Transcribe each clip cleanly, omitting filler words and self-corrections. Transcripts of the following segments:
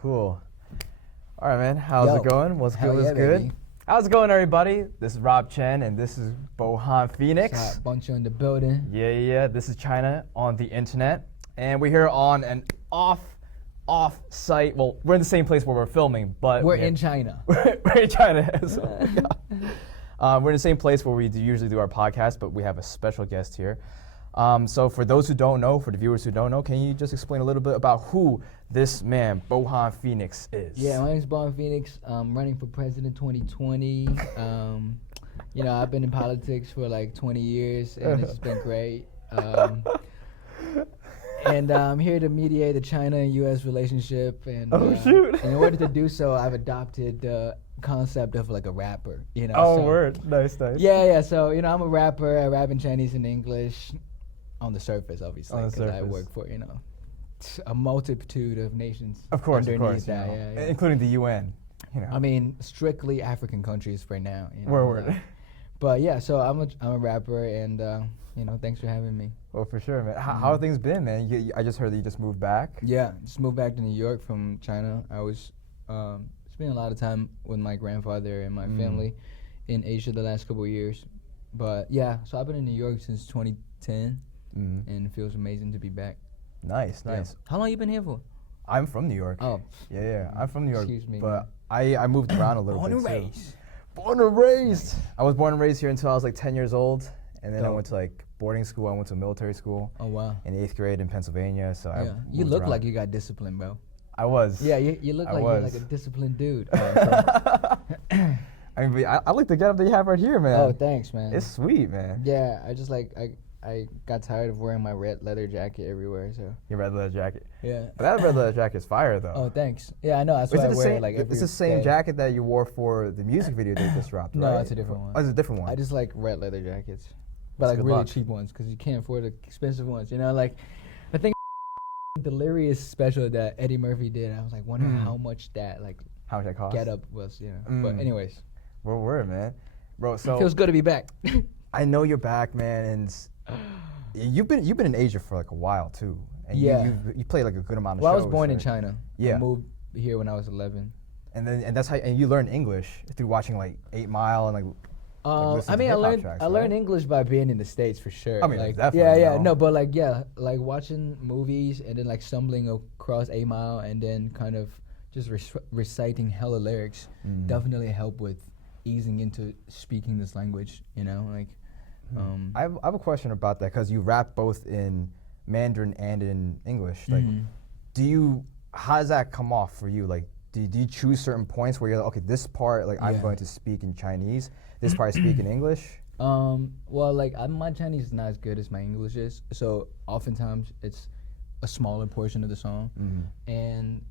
Cool. All right, man. How's it going? What's good? What's good? Baby. How's it going, everybody? This is Rob Chen, and this is Bohan Phoenix. Bunch in the building. Yeah. This is China on the internet, and we're here on an off site. Well, we're in the same place where we're filming, but we're in China. we're in China. So, yeah. We're in the same place where we usually do our podcast, but we have a special guest here. So for those who don't know, for the viewers who don't know, can you just explain a little bit about who this man, Bohan Phoenix, is? Yeah, my name is Bohan Phoenix. I'm running for president 2020. I've been in politics for like 20 years, and it's been great. And I'm here to mediate the China and U.S. relationship. And, shoot. And in order to do so, I've adopted the concept of like a rapper. Word. Nice. Yeah. So, I'm a rapper. I rap in Chinese and English. On the surface, obviously, because I work for, a multitude of nations. Of course. That, yeah. Including the UN. I mean, strictly African countries for now. Word. But yeah, so I'm a rapper, and thanks for having me. Well, for sure, man. How have things been, man? I just heard that you just moved back. Yeah, just moved back to New York from China. I was spending a lot of time with my grandfather and my family in Asia the last couple of years. But yeah, so I've been in New York since 2010. And it feels amazing to be back. Nice. Yeah. How long you been here for? I'm from New York. Oh. Yeah. I'm from New York. Excuse me. But I moved around a little bit. Born and raised. I was born and raised here until I was like 10 years old. And then I Dope. went to like boarding school. I went to military school. Oh, wow. In 8th grade in Pennsylvania. So I You look around. like you got discipline, bro. I was. Yeah, you look like you're like a disciplined dude. I mean, I like the getup that you have right here, man. Oh, thanks, man. It's sweet, man. Yeah, I just I got tired of wearing my red leather jacket everywhere, so. Your red leather jacket. Yeah. But that red leather jacket's fire, though. Oh, thanks. Yeah, I know. That's why I wear it like every It's the same day. jacket that you wore for the music video they just dropped, right? No, it's a different one. Oh, it's a different one. I just like red leather jackets, but That's like good really luck. cheap ones because you can't afford the expensive ones. Like I think delirious special that Eddie Murphy did. I was like wondering how much that How much that cost? get up was. But anyways, Word, man. Bro, so it feels good to be back. I know you're back, man, and you've been in Asia for like a while too. And you played like a good amount of shows. Well, I was born in right? China. Yeah. I moved here when I was 11. And that's how you learned English through watching like 8 Mile and like I mean, I learned English by being in the States for sure. I mean, like, definitely. Yeah. No, but like watching movies and then like stumbling across 8 Mile and then kind of just reciting hella lyrics definitely helped with easing into speaking this language. I have a question about that because you rap both in Mandarin and in English. Like, how does that come off for you? Like, do you choose certain points where you're like, okay, this part I'm going to speak in Chinese, this part I speak in English? Well, like my Chinese is not as good as my English is, so oftentimes it's a smaller portion of the song, and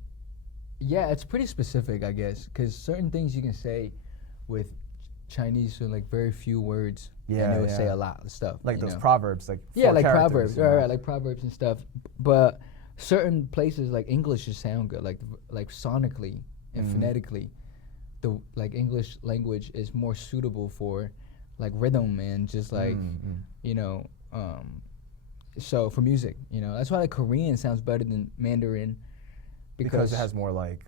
yeah, it's pretty specific, I guess, because certain things you can say with Chinese are like very few words, and they would say a lot of stuff. Like those proverbs, like like characters, proverbs, right, like proverbs and stuff. But certain places like English just sound good, like sonically and phonetically, the like English language is more suitable for like rhythm and just like so for music, that's why like Korean sounds better than Mandarin because it has more like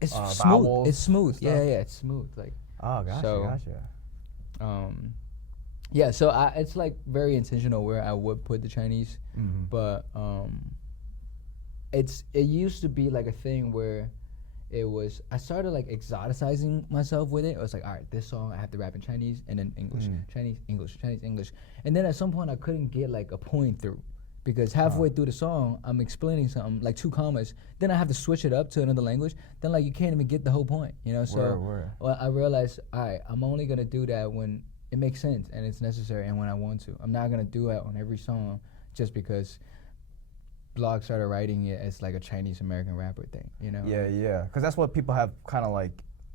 it's smooth. vowels. It's smooth. Yeah, it's smooth. Like. Oh, gotcha. Yeah, so it's like very intentional where I would put the Chinese, but it used to be like a thing where I started like exoticizing myself with it. I was like, all right, this song I have to rap in Chinese and then English, Chinese, English, Chinese, English, and then at some point I couldn't get like a point through. Because halfway through the song, I'm explaining something, like 2 commas, then I have to switch it up to another language, then like you can't even get the whole point, Word. Well, I realized, all right, I'm only gonna do that when it makes sense and it's necessary and when I want to. I'm not gonna do it on every song just because blogs started writing it as like a Chinese American rapper thing, Yeah, because that's what people have kind of like,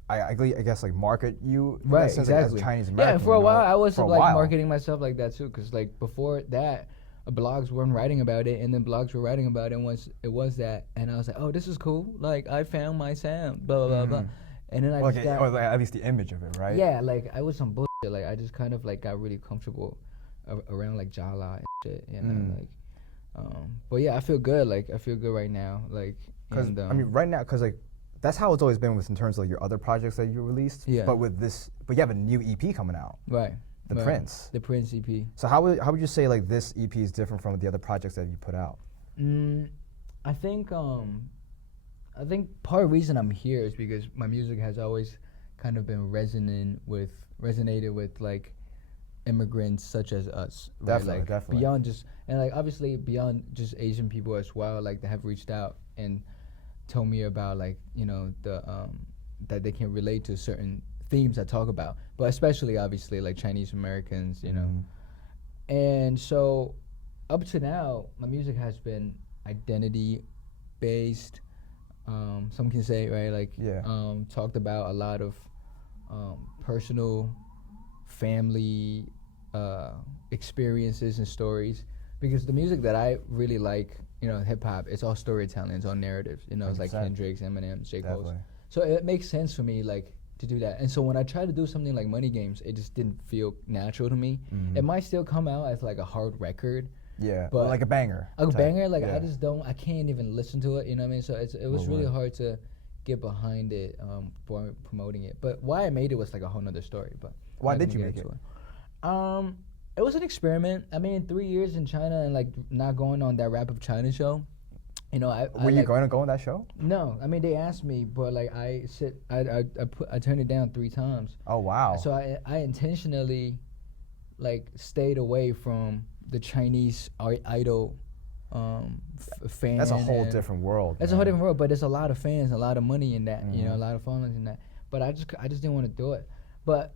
I guess like market you in right, that sense, exactly. like, as Chinese American. Yeah, for a while I was like marketing myself like that too, because like before that, blogs weren't writing about it, and then blogs were writing about it once it was that, and I was like, oh, this is cool, like I found my sound, blah blah blah, and then I just got, or like at least the image of it, right? Yeah, like I was some bullshit, like I just kind of like got really comfortable around like Jala and shit, like, but yeah, I feel good, like I feel good right now, like Because I mean, right now, because like that's how it's always been with in terms of like your other projects that you released. Yeah. But with this, but you have a new EP coming out. Right. The Prince. The Prince EP. So how would you say like this EP is different from the other projects that you put out? I think part of the reason I'm here is because my music has always kind of been resonated with like immigrants such as us. Right? Definitely, like definitely. Beyond just and like obviously beyond just Asian people as well, like they have reached out and told me about like, you know, the that they can relate to certain themes I talk about, but especially obviously like Chinese Americans, you know. And so up to now, my music has been identity based. Some can say, right, like talked about a lot of personal family experiences and stories, because the music that I really like, you know, hip hop, it's all storytelling, it's all narratives, you know. 100%. It's like Kendrick's, Eminem's, J. Cole's. So it makes sense for me like to do that. And so when I try to do something like Money Games, it just didn't feel natural to me. It might still come out as like a hard record. Yeah, but like a banger. A banger, like I can't even listen to it, you know what I mean? So it was really hard to get behind it for promoting it. But why I made it was like a whole nother story. But why did you make it? It was an experiment. I mean, 3 years in China and like not going on that Rap of China show. You know, Were you going to go on that show? No, I mean they asked me, but like I turned it down 3 times. Oh wow! So I intentionally like stayed away from the Chinese idol fans. That's a whole different world. It's a whole different world, but there's a lot of fans, a lot of money in that. You know, a lot of followers in that. But I just didn't want to do it. But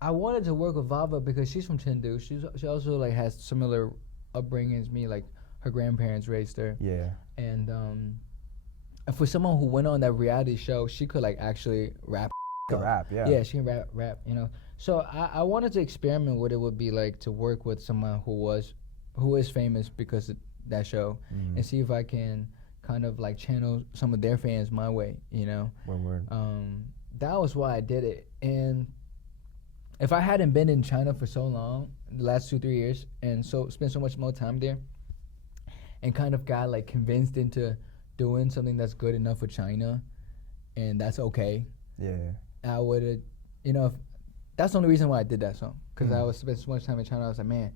I wanted to work with Vava because she's from Chengdu. She also like has similar upbringing as me. Like her grandparents raised her. Yeah. And for someone who went on that reality show, she could like actually rap. Yeah, she can rap, you know. So I wanted to experiment what it would be like to work with someone who is famous because of that show, and see if I can kind of like channel some of their fans my way, you know. Word. That was why I did it. And if I hadn't been in China for so long, the last 2-3 years, and so spent so much more time there, and kind of got like convinced into doing something that's good enough for China, and that's okay. Yeah. I would have, you know, that's the only reason why I did that song. Because I was spending so much time in China, I was like, man,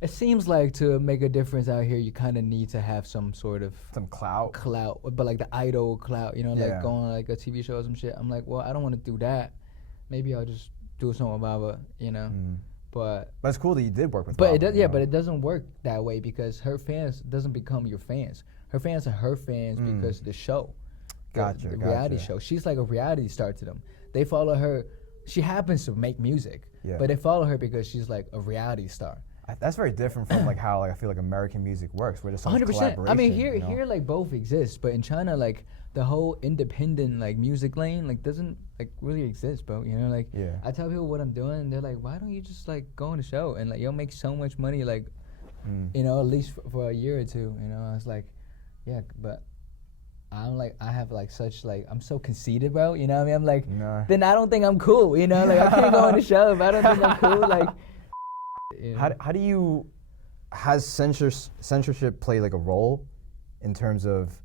it seems like to make a difference out here, you kind of need to have some sort of... Some clout, but like the idol clout, you know, like going on like a TV show or some shit. I'm like, well, I don't want to do that. Maybe I'll just do something with Baba, you know. But it's cool that you did work with Baba. But but it doesn't work that way because her fans doesn't become your fans. Her fans are her fans because of the show. Gotcha. The reality show. She's like a reality star to them. They follow her. She happens to make music, but they follow her because she's like a reality star. That's very different from like how like I feel like American music works, where there's so much collaboration. I mean, here like both exist, but in China, like the whole independent like music lane like doesn't like really exist, bro. You know, like I tell people what I'm doing, and they're like, why don't you just like go on the show and like you'll make so much money, like you know, at least for a year or two. You know, I was like, yeah, but I'm like, I have like such like, I'm so conceited, bro. You know what I mean? I'm like, then I don't think I'm cool. You know, like I can't go on the show if I don't think I'm cool. Like, you know. Has censorship played like a role in terms of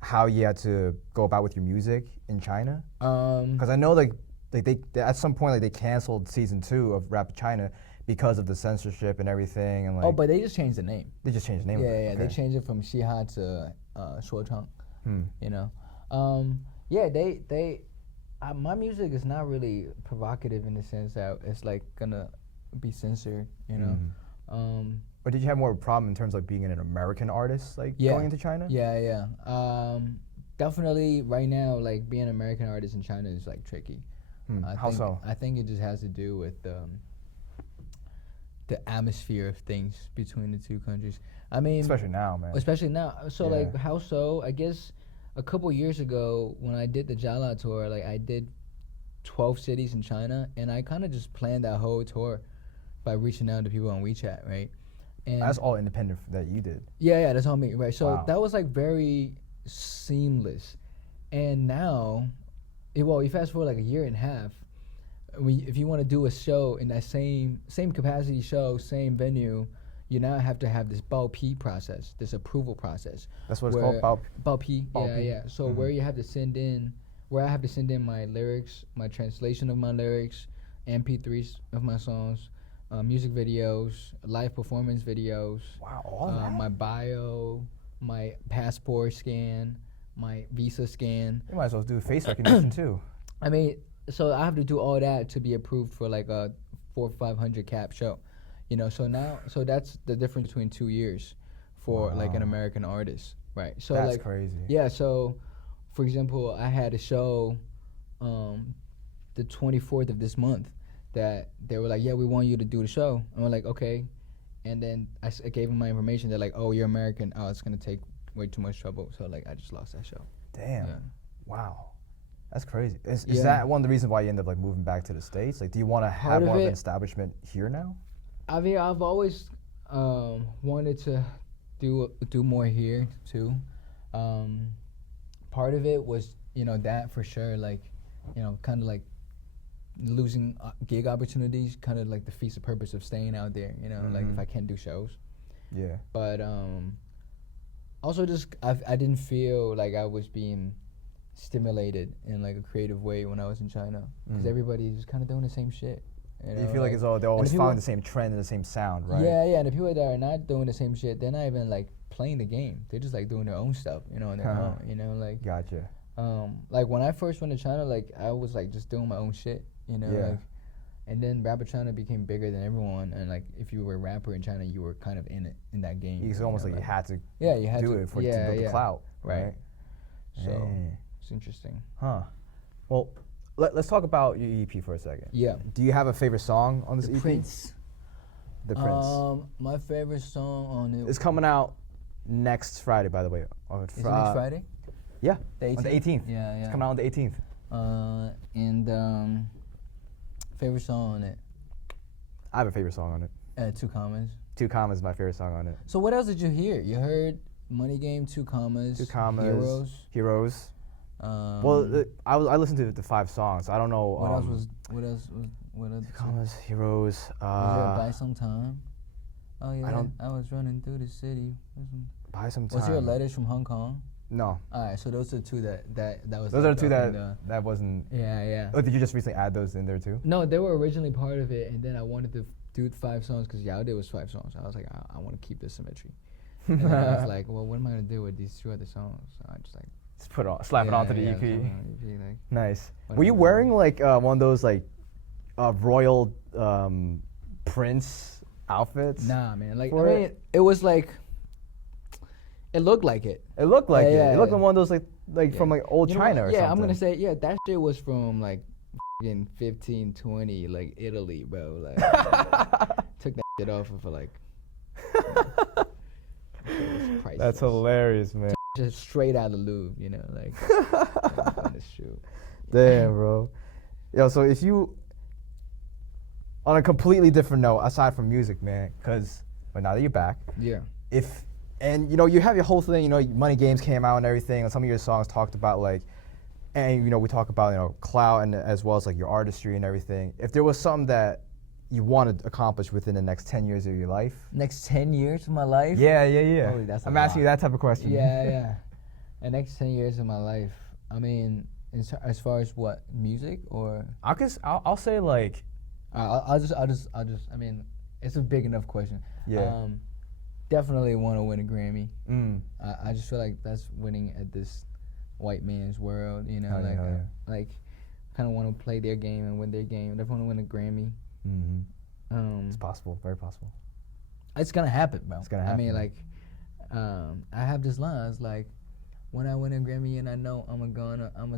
how you had to go about with your music in China? Because I know like they at some point like they canceled season 2 of Rap China because of the censorship and everything, and like. Oh, but they just changed the name. They just changed the name. Yeah, of it. Okay. They changed it from Xiha to Shuochang. You know, they my music is not really provocative in the sense that it's like gonna be censored, you know. But did you have more of a problem in terms of like being an American artist, like going into China? Yeah. Definitely right now, like being an American artist in China is like tricky. How so? I think it just has to do with the atmosphere of things between the two countries. I mean, especially now, man. Especially now. So like, how so? I guess a couple years ago when I did the Jala tour, like I did 12 cities in China, and I kind of just planned that whole tour by reaching out to people on WeChat, right? And that's all independent that you did. Yeah, that's all me, right? So that was like very seamless. And now, you fast forward like a year and a half. If you want to do a show in that same capacity show, same venue, you now have to have this Bao process, this approval process. That's what it's called, Bao. Yeah. So where you have to send in, I have to send in my lyrics, my translation of my lyrics, MP3s of my songs, music videos, live performance videos. Wow, all that? My bio, my passport scan, my visa scan. You might as well do face recognition too. I mean, so I have to do all that to be approved for like a 400 or 500 cap show, you know. So that's the difference between 2 years for like an American artist, right? So that's like, crazy. Yeah. So, for example, I had a show, the 24th of this month, that they were like, yeah, we want you to do the show. And we're like, okay. And then I gave them my information. They're like, oh, you're American. Oh, it's gonna take way too much trouble. So like, I just lost that show. Damn. Yeah. Wow. That's crazy. Is that one of the reasons why you end up like moving back to the States? Like, do you want to have more of an establishment here now? I mean, I've always wanted to do more here too. Part of it was, you know, that for sure. Like, you know, kind of like losing gig opportunities kind of like defeats the purpose of staying out there. You know, like if I can't do shows. Yeah. But also just I didn't feel like I was being stimulated in like a creative way when I was in China, because everybody's just kind of doing the same shit. You feel like it's all, they're always following the same trend and the same sound, right? Yeah, and the people that are not doing the same shit, they're not even like playing the game. They're just like doing their own stuff, you know, on their own, you know, like. Gotcha. Like when I first went to China, like I was like just doing my own shit, you know, like, and then rapper China became bigger than everyone, and like if you were a rapper in China, you were kind of in that game. It's almost like you had to do it to build the clout, right? So it's interesting. Huh. Well, let's talk about your EP for a second. Yeah. Do you have a favorite song on this EP? Prince. The Prince. My favorite song on it. It's coming out next Friday, by the way. Is it next Friday? Yeah. The 18th? On the 18th. Yeah. It's coming out on the 18th. And favorite song on it. I have a favorite song on it. 2 commas. 2 commas is my favorite song on it. So what else did you hear? You heard Money Game, 2 commas. 2 commas. Heroes. Well, I listened to the 5 songs. I don't know. What else was? 2 commas, Heroes. Was there Buy Some Time? Oh yeah. I was running through the city. Buy Some Time. Was there Letters from Hong Kong? No. All right, so those are 2 that was. Those are 2 that wasn't. Yeah. Oh, did you just recently add those in there too? No, they were originally part of it, and then I wanted to do 5 songs because Yao did was 5 songs. I was like, I want to keep this symmetry. And then I was like, well, what am I gonna do with these 2 other songs? So I just like. Just slap it onto the EP. Like, nice. Were you wearing like one of those like royal prince outfits? Nah, man. Like, I mean, it was like, it looked like it. It looked like it. It looked like one of those like from like old China or something. Yeah, I'm gonna say that shit was from like in 1520 like Italy, bro. Like took that shit off for like. That's hilarious, man. Just straight out of the Louvre, you know, like. That's true. Damn, bro. Yo, so if you, on a completely different note, aside from music, man, because now that you're back, and you know you have your whole thing, you know, Money Games came out and everything, and some of your songs talked about like, and you know we talk about, you know, clout and as well as like your artistry and everything. If there was something that you want to accomplish within the next 10 years of your life? Next 10 years of my life? Yeah. Holy, I'm asking you that type of question. Yeah. The next 10 years of my life. I mean, as far as what, music or? I'll say like. I'll just. I mean, it's a big enough question. Yeah. Definitely want to win a Grammy. I just feel like that's winning at this white man's world. You know, like kind of want to play their game and win their game. I definitely want to win a Grammy. It's possible, very possible. It's gonna happen, bro. It's gonna happen. I mean, like, I have this line. It's like, when I win a Grammy and I know I'ma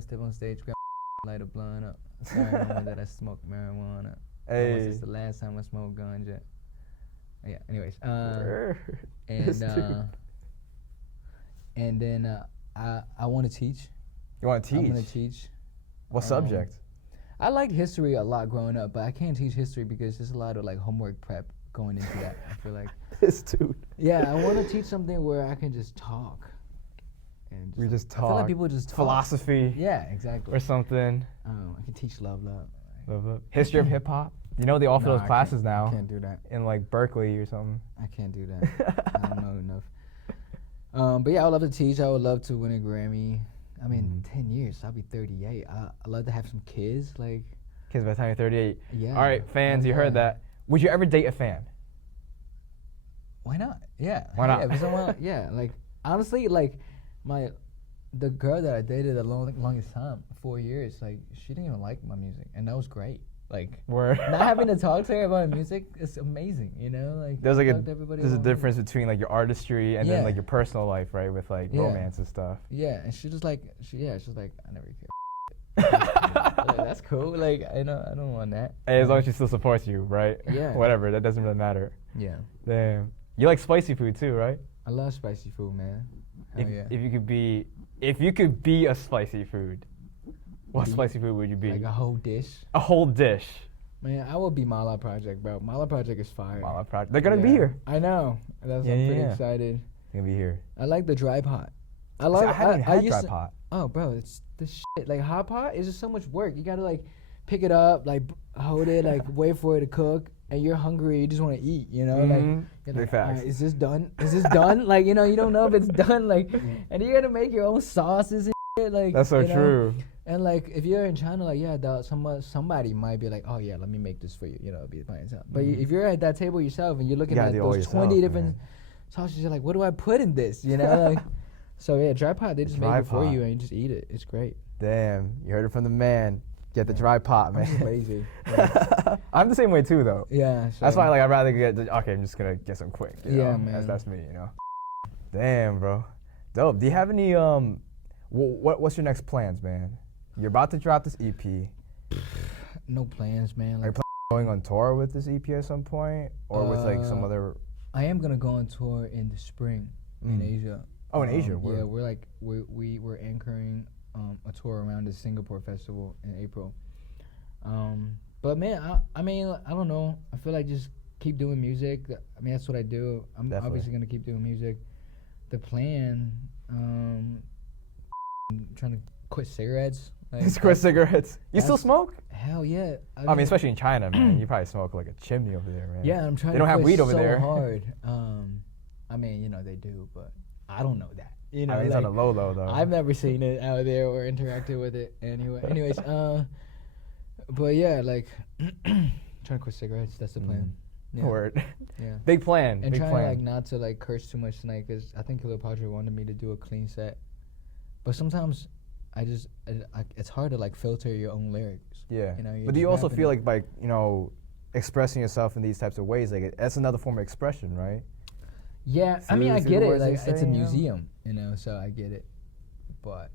step on stage, grab light a blunt up. I remember that I smoked marijuana. Hey. This is the last time I smoked ganja. Yeah. Anyways, and then I want to teach. You want to teach? I'm gonna teach. What subject? I liked history a lot growing up, but I can't teach history because there's a lot of like homework prep going into that. I feel like this dude. Yeah, I want to teach something where I can just talk. And we just talk. I feel like people just talk. Philosophy. Yeah, exactly. Or something. I can teach love. History of hip hop. You know they offer those I classes now. I can't do that. In like Berkeley or something. I can't do that. I don't know enough. But yeah, I would love to teach. I would love to win a Grammy. I mean, 10 years, I'll be 38. I'd love to have some kids. Like, kids by the time you're 38. Yeah. All right, fans, you heard that. Would you ever date a fan? Why not? Yeah. Why not? Yeah, if someone, yeah, like, honestly, like, the girl that I dated the longest time, 4 years, like, she didn't even like my music, and that was great. Like, Word. not having to talk to her about music is amazing, you know? Like, there's like there's a difference between like your artistry and then Yeah. like your personal life, right? With like Yeah. romance and stuff. Yeah, and she just like, she's like, I never care. Like, that's cool. Like, I don't want that. Hey, as long as she still supports you, right? Yeah. Whatever, that doesn't really matter. Yeah. Damn. You like spicy food too, right? I love spicy food, man. Hell yeah. If you could be a spicy food, what spicy food would you be? Like a whole dish. A whole dish. Man, I would be Mala Project, bro. Mala Project is fire. Mala Project. They're gonna be here. I know. I'm pretty excited. They're gonna be here. I like the dry pot. I haven't had dry pot. Oh, bro, it's the shit. Like hot pot is just so much work. You gotta like pick it up, like hold it, like wait for it to cook, and you're hungry. You just want to eat. You know, like, you're Big like, facts. "Alright, is this done? Is this done? Like, you know, you don't know if it's done. Like, and you gotta make your own sauces and shit. Like, That's so you know? true. And like, if you're in China, like, yeah, somebody might be like, oh yeah, let me make this for you. You know, it'll be by yourself. But if you're at that table yourself and you're looking at those 20 different sauces, you're like, what do I put in this? You know, like. So yeah, dry pot, they just make it for you and you just eat it. It's great. Damn, you heard it from the man. Get the dry pot, man. I'm just lazy. Yeah. I'm the same way too, though. Yeah. So That's why, like, I'd rather okay, I'm just gonna get some quick. You know? Man. That's me, you know. Damn, bro. Dope. Do you have any what's your next plans, man? You're about to drop this EP. No plans, man. Are you going on tour with this EP at some point, or with like some other? I am gonna go on tour in the spring in Asia. Oh, in Asia. Yeah, we're anchoring a tour around the Singapore festival in April. But man, I mean, I don't know. I feel like just keep doing music. I mean, that's what I do. I'm obviously gonna keep doing music. The plan, trying to quit cigarettes. Like, quit cigarettes. You still smoke? Hell yeah. I mean, especially in China, man. You probably smoke like a chimney over there, man. Yeah, I'm trying. They don't have weed over there. Hard. I mean, you know they do, but I don't know that. You know, I mean, it's on the low though. I've never seen it out there or interacted with it anyway. Anyways, but yeah, like trying to quit cigarettes. That's the plan. Yeah. Word. Yeah. Big plan. And big trying plan. to like not to like curse too much tonight because I think Killer Padre wanted me to do a clean set, but sometimes it's hard to like filter your own lyrics. Yeah. You know, but do you also feel like by expressing yourself in these types of ways, like that's another form of expression, right? Yeah, I mean, I get it. Like, it's a museum, you know, so I get it. But,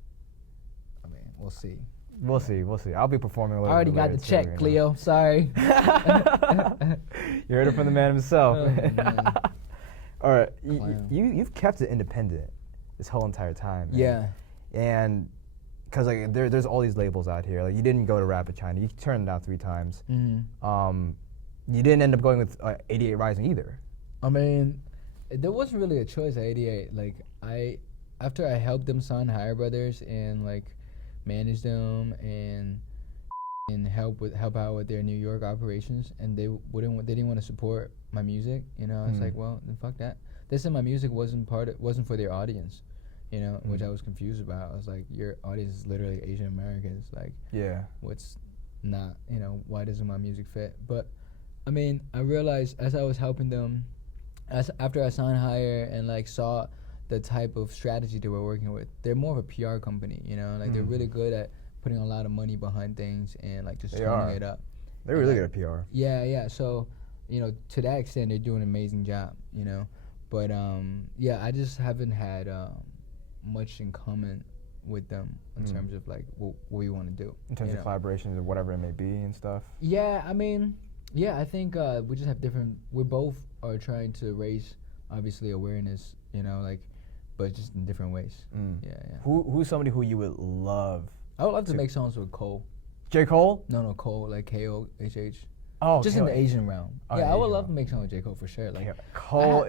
I mean, we'll see. We'll see. I'll be performing a little bit. I already got the check, Cleo. Sorry. You heard it from the man himself. Oh, man. All right. You've kept it independent this whole entire time, man. Yeah. And because like there's all these labels out here. Like you didn't go to Rapid China. You turned it down 3 times. Mm-hmm. You didn't end up going with 88 Rising either. I mean, there wasn't really a choice at 88. Like after I helped them sign Higher Brothers and like manage them and help out with their New York operations, and they didn't want to support my music. You know, I was like, well, then fuck that. They said my music wasn't for their audience. You know, which I was confused about. I was like, your audience is literally Asian Americans. Like, yeah, what's not? You know, why doesn't my music fit? But I mean, I realized as I was helping them, after I signed Higher and like saw the type of strategy they were working with, they're more of a PR company, you know, like they're really good at putting a lot of money behind things and like just turning it up. They're really good at PR. Yeah. So, you know, to that extent, they're doing an amazing job, you know. But yeah, I just haven't had much in common with them in terms of like what we want to do. In terms of collaborations or whatever it may be and stuff. Yeah, I mean, yeah, I think we just have different. We both are trying to raise, obviously, awareness, you know, like, but just in different ways. Yeah. Who's somebody who you would love? I would love to make songs with Cole. J. Cole? No, Cole, like K-O-H-H. Oh, just in the Asian realm. Oh, yeah, I would love to make songs with J. Cole for sure. Like Cole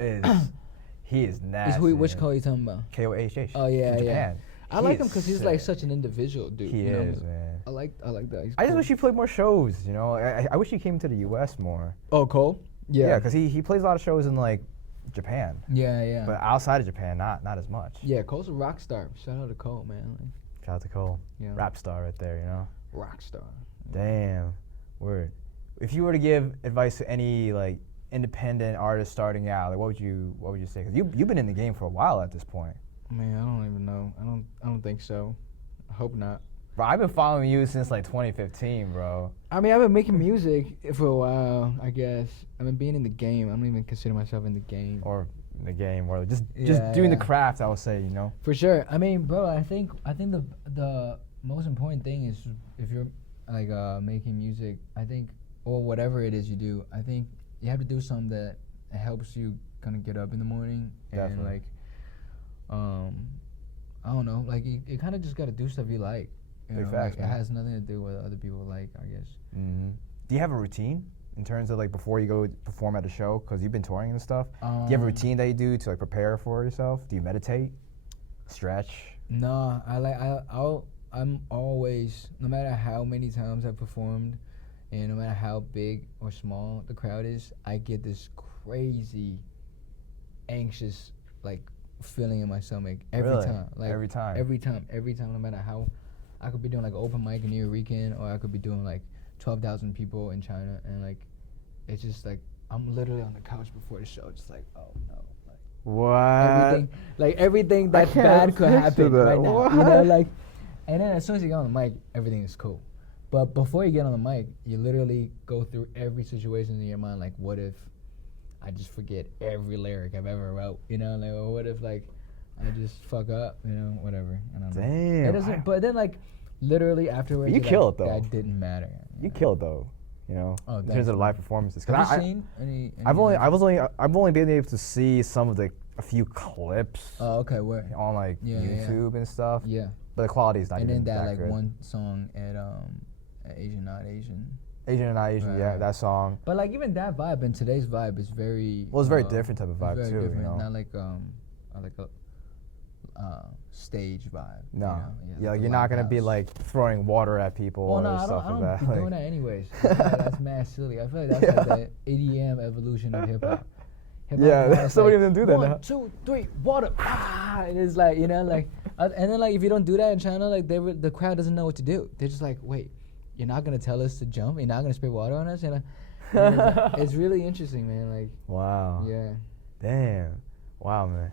he is nasty. Which Cole are you talking about? K-O-H-H. Oh yeah, from yeah. Japan. I like him because he's like such an individual dude. He is, man. I like that. He's I just cool. wish he played more shows. You know, I wish he came to the U.S. more. Oh, Cole. Yeah, because he plays a lot of shows in like Japan. Yeah. But outside of Japan, not as much. Yeah, Cole's a rock star. Shout out to Cole, man. Like, Shout out to Cole. Yeah. Rap star right there. You know. rock star. Damn. Word. If you were to give advice to any like independent artist starting out, like what would you say? Because you've been in the game for a while at this point. Man, I don't even know. I don't think so. I hope not. Bro, I've been following you since like 2015, bro. I mean, I've been making music for a while, I guess. I've been being in the game. I don't even consider myself in the game. Or in the game, or just doing the craft, I would say, you know. For sure. I mean, bro, I think the most important thing is if you're like making music, I think, or whatever it is you do, I think you have to do something that helps you kind of get up in the morning. Definitely. And like, I don't know, like you kind of just got to do stuff you like. You know, facts, like, it has nothing to do with other people like, I guess. Mm-hmm. Do you have a routine in terms of like before you go perform at a show? Because you've been touring and stuff. Do you have a routine that you do to like prepare for yourself? Do you meditate, stretch? No, I'm always, no matter how many times I've performed, and no matter how big or small the crowd is, I get this crazy, anxious like feeling in my stomach every Really? time. Like every time, no matter how. I could be doing like an open mic in New York, or I could be doing like 12,000 people in China, and like it's just like I'm literally on the couch before the show, just like, oh no, like what? everything that's bad could happen right now. What? You know, like, and then as soon as you get on the mic, everything is cool. But before you get on the mic, you literally go through every situation in your mind, like, what if I just forget every lyric I've ever wrote? You know, like, or what if like I just fuck up? You know, whatever. I don't know. Damn. It doesn't. But then like. Literally afterwards, you kill it though. That didn't matter. You kill it though, you know. Oh, in terms of live performances. Have you seen any? I've only been able to see some of a few clips. Oh, okay, where? On like YouTube and stuff. Yeah. But the quality is not even even that. And then that like good. one song at Asian Not Asian. Asian and Not Asian, yeah, that song. But like even that vibe and today's vibe is very. Well, it's very different type of vibe very too. Different. You know. Not like a stage vibe. No. You know? Yeah, like you're not gonna be like throwing water at people or stuff like that. I don't be doing that anyways. That's mad silly. I feel like that's like the EDM evolution of hip hop. Yeah, somebody doesn't do that now. 1, 2, 3, water. And it's like, you know, like, and then like if you don't do that in China, like the crowd doesn't know what to do. They're just like, wait, you're not gonna tell us to jump? You're not gonna spray water on us? You know, it's really interesting, man. Like, wow. Yeah. Damn. Wow, man.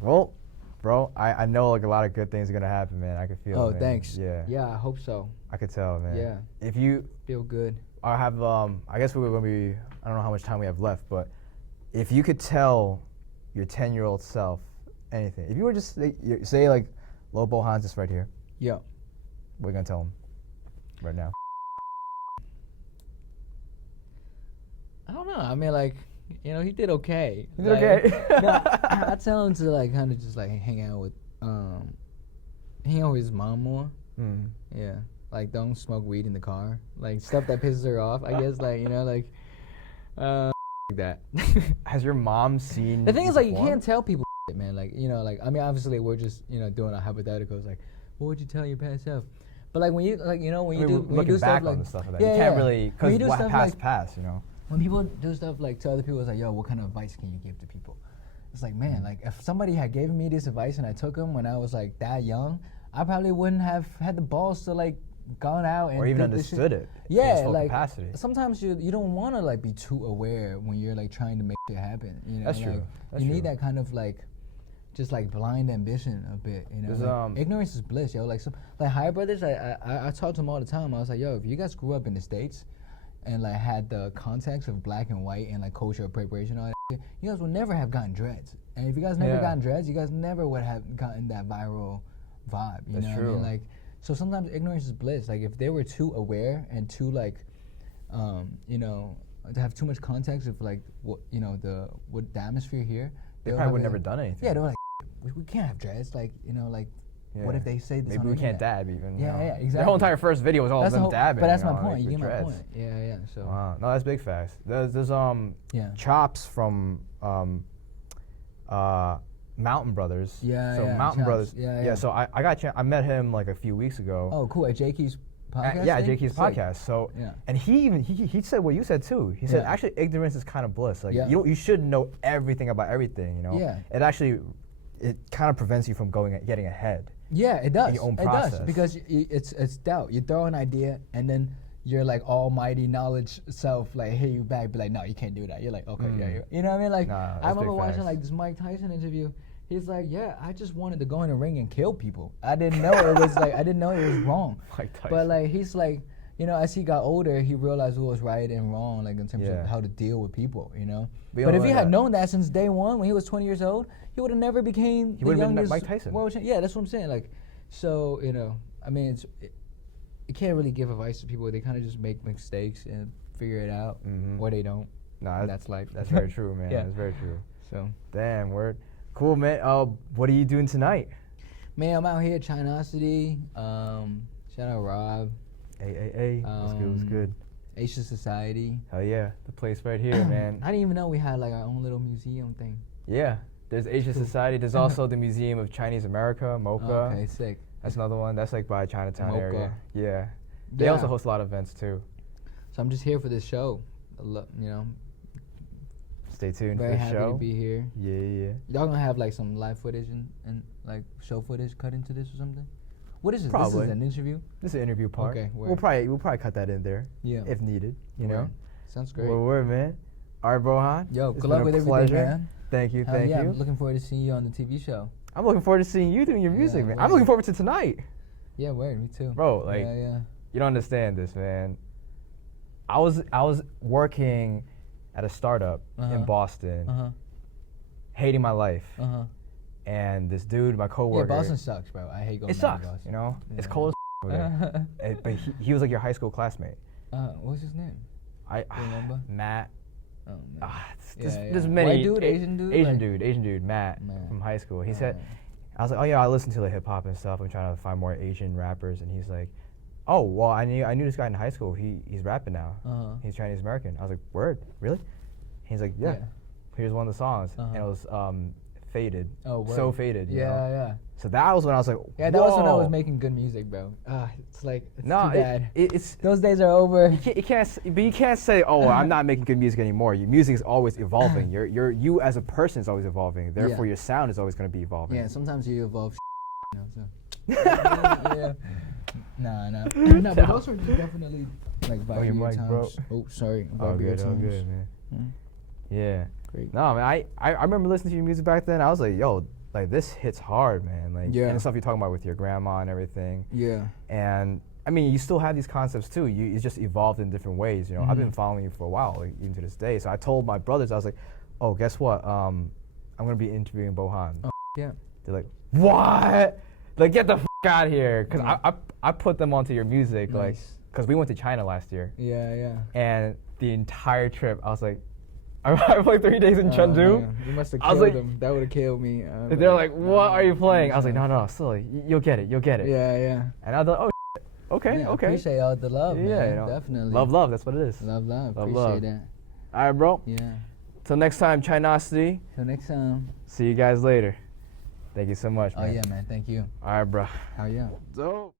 Well, bro, I know like a lot of good things are gonna happen, man. I can feel it. Oh, man. thanks. Yeah. Yeah, I hope so. I could tell, man. Yeah. If you feel good. I have I guess we're gonna be, I don't know how much time we have left, but if you could tell your 10-year-old self anything, if you were just say like Lil Bohan's just right here. Yeah. What are you gonna tell him right now? I don't know. I mean, like, you know, he did okay. He did okay. No, I tell him to like kind of just like hang out with his mom more. Mm. Yeah, like don't smoke weed in the car, like stuff that pisses her off. I guess like, you know, like like that. Has your mom seen? The thing is like you can't tell people shit, man. Like, you know, like I mean obviously we're just, you know, doing our hypotheticals. Like, what would you tell your past self? But like when you like, you know, when you do stuff like stuff like that, you can't really, because past, you know. When people do stuff like to other people, it's like, yo, what kind of advice can you give to people? It's like, man, like if somebody had given me this advice and I took them when I was like that young, I probably wouldn't have had the balls to like gone out and or even understood it. Yeah, like capacity. Sometimes you don't want to like be too aware when you're like trying to make it happen. You know, that's like, true. You need that kind of like, just like blind ambition a bit. You know, like, ignorance is bliss, yo. Like Higher Brothers, I talk to them all the time. I was like, yo, if you guys grew up in the States and like had the context of black and white and like culture appropriation, all that shit, you guys would never have gotten dreads. And if you guys never gotten dreads, you guys never would have gotten that viral vibe. You know what I mean? Like, so sometimes ignorance is bliss. Like if they were too aware and too like, you know, to have too much context of like what, you know, the atmosphere here, they probably would never done anything. Yeah, they were like, we can't have dreads. Like, you know, like. Yeah. What if they say this? Maybe we can't dab even. Yeah, yeah, exactly. Their whole entire first video was all of them dabbing. But that's my point. You get my point. Yeah, yeah. So. Wow. No, that's big facts. There's Chops from Mountain Brothers. Yeah, so yeah. Mountain Chops. Brothers. Yeah, yeah. So I met him like a few weeks ago. Oh, cool. At Jakey's podcast. Yeah, thing? JK's Sick. podcast. So, Yeah. and he said what you said too. He said Yeah. actually ignorance is kind of bliss. Like Yeah. you should know everything about everything. You know. Yeah. It kind of prevents you from getting ahead. Yeah, it does. your own It process. does because it's doubt. You throw an idea and then your like almighty knowledge self like hit you back, be like, no, you can't do that. You're like, okay, yeah, you know what I mean? Like, Nah, I that's remember big watching facts. like this Mike Tyson interview. He's like, yeah, I just wanted to go in the ring and kill people. I didn't know it was like I didn't know it was wrong. Mike Tyson. But like he's like, you know, as he got older, he realized what was right and wrong, like in terms Yeah. of how to deal with people, you know. We But all if he know had that. known that since day one, when he was 20 years old, he would have never became He the would've been youngest Mike Tyson. world champion. Yeah, that's what I'm saying. Like, so you know, I mean, you can't really give advice to people. They kind of just make mistakes and figure it out, or they don't. Nah, And that's life. That's very true, man. Yeah. That's very true. So, Damn, word. Cool, man. What are you doing tonight? man, I'm out here at CHINOSITY. Shout out Rob. Hey. What's good? Asian Society. Hell yeah, the place right here, man. I didn't even know we had like our own little museum thing. Yeah, there's Asian Society. There's also the Museum of Chinese America, MoCA. Okay, sick. That's another one. That's like by Chinatown MoCA. area. Yeah. They Yeah. also host a lot of events too. So I'm just here for this show. You know, Stay tuned very for the happy show. to be here. Yeah. Y'all gonna have like some live footage and like show footage cut into this or something? What is this? This Probably. is an interview? This is an interview part. Okay, We'll word. probably cut that in there. Yeah. If needed, you know. Word. Sounds great. Well, word, man. All right, Bohan. Yo, It's good luck been with a everything, pleasure. man. Thank you. Hell Thank yeah, you. I'm looking forward to seeing you on the TV show. I'm looking forward to seeing you doing your music, Yeah, man. word. I'm looking forward to tonight. Yeah, word, me too. Bro, like, yeah. you don't understand this, man. I was working at a startup in Boston, Uh-huh. hating my life. Uh-huh. And this dude, my coworker. Yeah, Boston sucks, bro. I hate going It down sucks, to Boston. you know. It's Yeah. cold as over there. But he was like your high school classmate. What's his name? I remember? Matt. Oh, man. There's many. White dude, Asian dude? Asian Like- dude, Matt Matt. from high school. He Oh, said, man. I was like, oh yeah, I listen to the hip hop and stuff. I'm trying to find more Asian rappers, and he's like, oh well, I knew this guy in high school. He's rapping now. Uh-huh. He's Chinese American. I was like, word, really? He's like, yeah. Yeah. Here's one of the songs, Uh-huh. and it was Faded. Oh, So word. Faded. you Yeah, know? yeah. So that was when I was like, Yeah, that was when I was whoa. making good music, bro. It's like, it's No, too bad. it's Those days are over. you can't say, oh, I'm not making good music anymore. Your music is always evolving. You as a person is always evolving. Therefore, Yeah. your sound is always going to be evolving. Yeah, sometimes you evolve, you know, so. Yeah. Nah. No, but those were definitely like Oh, your vibe mic, times. bro. Oh, sorry. All vibe good, all times. good, man. Mm. Yeah. Great. No, man, I remember listening to your music back then. I was like, yo, like this hits hard, man. Like, Yeah. and the stuff you're talking about with your grandma and everything. Yeah. And I mean, you still have these concepts too. It's just evolved in different ways. You know, I've been following you for a while, like, even to this day. So I told my brothers, I was like, oh, guess what? I'm gonna be interviewing Bohan. Oh, yeah. They're like, what? Like, get the out of here, because Yeah. I put them onto your music, like, Nice. because we went to China last year, Yeah. and the entire trip, I was like, I arrived like 3 days in Chengdu. Man, you must have I was killed like- them. That would have killed me. And they're like, what are you playing? I was like, no, silly. You'll get it. Yeah. And I was like, oh, okay, Yeah, okay. Appreciate all the love, Yeah, man. you know, Definitely. Love, that's what it is. Love. Love, Appreciate love. that. All right, bro. Yeah. Till next time, Chinosity. Till next time. See you guys later. Thank you so much, Oh man. yeah, man. Thank you. All right, bro. How yeah. Dope.